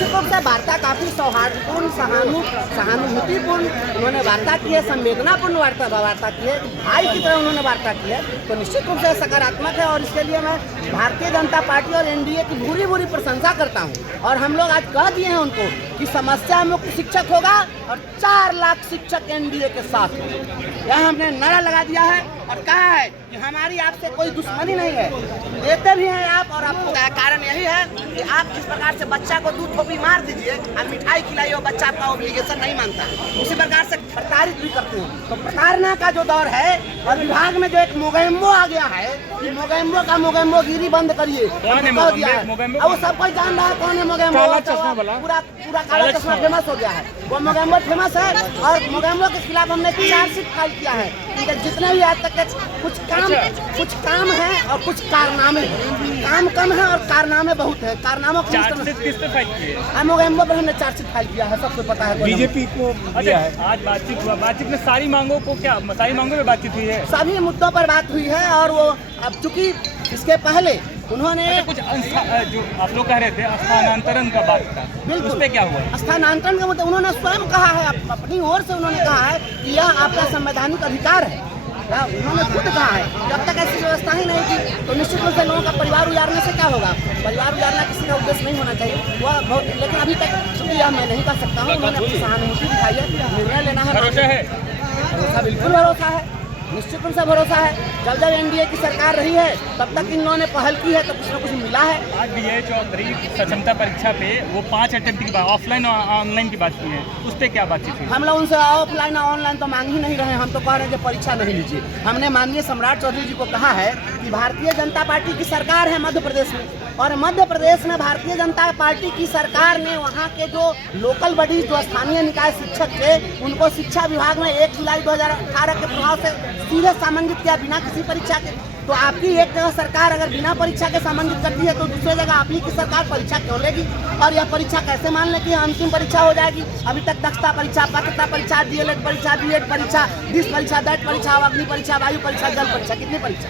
निश्चित रूप से वार्ता काफी सौहार्दपूर्ण, सहानुभूतिपूर्ण उन्होंने वार्ता की है, संवेदनापूर्ण वार्ता की है, भाई की तरह उन्होंने वार्ता की है, तो निश्चित रूप से सकारात्मक है। और इसके लिए मैं भारतीय जनता पार्टी और एनडीए की भूरी भूरी प्रशंसा करता हूं। और हम लोग आज कह दिए हैं उनको कि समस्या मुक्त शिक्षक होगा और 4 लाख शिक्षक एनडीए के साथ होंगे। यह हमने नारा लगा दिया है और कहा है कि हमारी आपसे कोई दुश्मनी नहीं है, देते भी हैं आप। और आपको कारण यही है कि आप जिस प्रकार से बच्चा को दूध थोपी मार दीजिए और मिठाई खिलाइए, वो बच्चा आपका ऑब्लिगेशन नहीं मानता है, उसी प्रकार से प्रताड़ित भी करते हैं। तो प्रताड़ना का जो दौर है और विभाग में जो एक मोगेम्बो आ गया है कि मोगेम्बो का मोगेम्बो गिरी बंद करिए, अब वो सब कोई जान रहा है कौन है मोगेम्बो। पूरा काला चश्मा फेमस हो गया है, वो मोगेम्बो फेमस है। और मोगेम्बो के खिलाफ हमने चार्जशीट फाइल किया है कि जितने भी आज तक के कुछ काम है और कुछ कारनामे हैं। काम कम है और कारनामे बहुत है। कारनामों को किस पे फाइल किए? मोगेम्बो पर हमने चार्जशीट फाइल किया है, सबको पता है। बीजेपी को दिया है। आज बातचीत हुआ, बातचीत में सारी मांगों में बातचीत हुई है, सभी मुद्दों पर बात हुई है। और वो अब चूंकि इसके पहले उन्होंने कुछ जो आप लोग कह रहे थे स्थानांतरण का बात था, उस पे क्या हुआ? स्थानांतरण का मतलब उन्होंने स्वयं कहा है, अपनी ओर से उन्होंने कहा है कि यह आपका संवैधानिक अधिकार है। उन्होंने खुद कहा है, जब तक ऐसी व्यवस्था ही नहीं थी तो निश्चित रूप से लोगों का परिवार उजाड़ने से क्या होगा। परिवार उजाड़ना किसी का उद्देश्य नहीं होना चाहिए वह बहुत, लेकिन अभी तक चूंकि यह मैं नहीं कर सकता हूँ। उन्होंने अपनी सहानुभूति दिखाई है, निर्णय लेना है। भरोसा बिल्कुल भरोसा है, निश्चित रूप से भरोसा है। जब एनडीए की सरकार रही है तब तक इन लोगों ने पहल की है तो कुछ न कुछ मिला है। आज बीए चौधरी सक्षमता परीक्षा पे वो 5 अटेम्प्ट की बात, ऑफलाइन और ऑनलाइन की बात की है, उस पर क्या बातचीत हुई? हम लोग उनसे ऑफलाइन और ऑनलाइन तो मांग ही नहीं रहे हैं, हम तो कह रहे हैं कि परीक्षा नहीं लीजिए। हमने माननीय सम्राट चौधरी जी को कहा है कि भारतीय जनता पार्टी की सरकार है मध्य प्रदेश में, और मध्य प्रदेश में भारतीय जनता पार्टी की सरकार ने वहाँ के जो लोकल बॉडीज, जो स्थानीय निकाय शिक्षक थे, उनको शिक्षा विभाग में 1 जुलाई 2018 के प्रभाव से सीधे सामंजित किया बिना किसी परीक्षा के। तो आपकी एक जगह सरकार अगर बिना परीक्षा के सामंजित करती है तो दूसरी जगह आप ही की सरकार परीक्षा क्यों लेगी? और यह परीक्षा कैसे मान ले कि अंतिम परीक्षा हो जाएगी? अभी तक दक्षता परीक्षा, पात्रता परीक्षा, डीएलएड परीक्षा, बीएड परीक्षा, दिस परीक्षा, दैट परीक्षा, अग्नि परीक्षा, वायु परीक्षा, जल परीक्षा, कितनी परीक्षा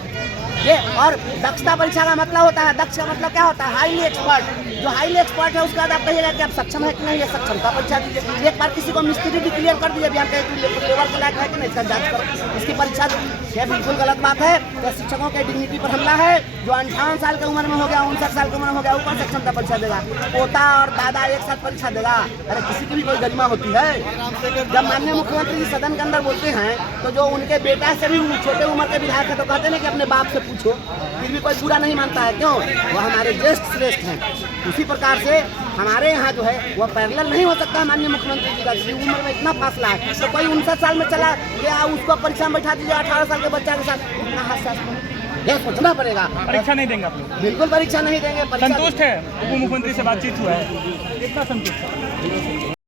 ये? और दक्षता परीक्षा का मतलब होता है, दक्ष का मतलब क्या होता है? Highly expert. जो हाईली एक्सपर्ट है उसके बाद आप कहिएगा कि आप सक्षम है कि नहीं, ये सक्षमता परीक्षा दीजिए। एक बार किसी को मिस्त्री भी क्लियर कर दीजिए, लेबर के लायक है कि नहीं, इसका जांच करो, इसकी परीक्षा दो। यह बिल्कुल गलत बात है। तो शिक्षकों के डिग्निटी पर हमला है। जो 58 साल की उम्र में हो गया, 59 साल की उम्र में हो गया, ऊपर से क्षमता परीक्षा देगा। पोता और दादा एक साथ परीक्षा देगा? अरे किसी की भी कोई गरिमा होती है? जब माननीय मुख्यमंत्री जी सदन के अंदर बोलते हैं तो जो उनके बेटा से भी छोटे उम्र के विधायक है तो कहते हैं कि अपने बाप से पूछो, फिर भी कोई बुरा नहीं मानता है। क्यों? वो हमारे ज्येष्ठ श्रेष्ठ हैं। उसी प्रकार से हमारे यहाँ जो है वह पैरेलल नहीं हो सकता माननीय मुख्यमंत्री जी का, उम्र में इतना फासला है। तो कोई 59 साल में चला गया, उसको परीक्षा में बैठा दीजिए 18 साल के बच्चा के साथ, इतना हास्यास्पद, यह सोचना पड़ेगा। परीक्षा नहीं देंगे आप लोग? बिल्कुल परीक्षा नहीं देंगे। संतुष्ट है? उप मुख्यमंत्री से बातचीत हुआ है, कितना संतुष्ट है?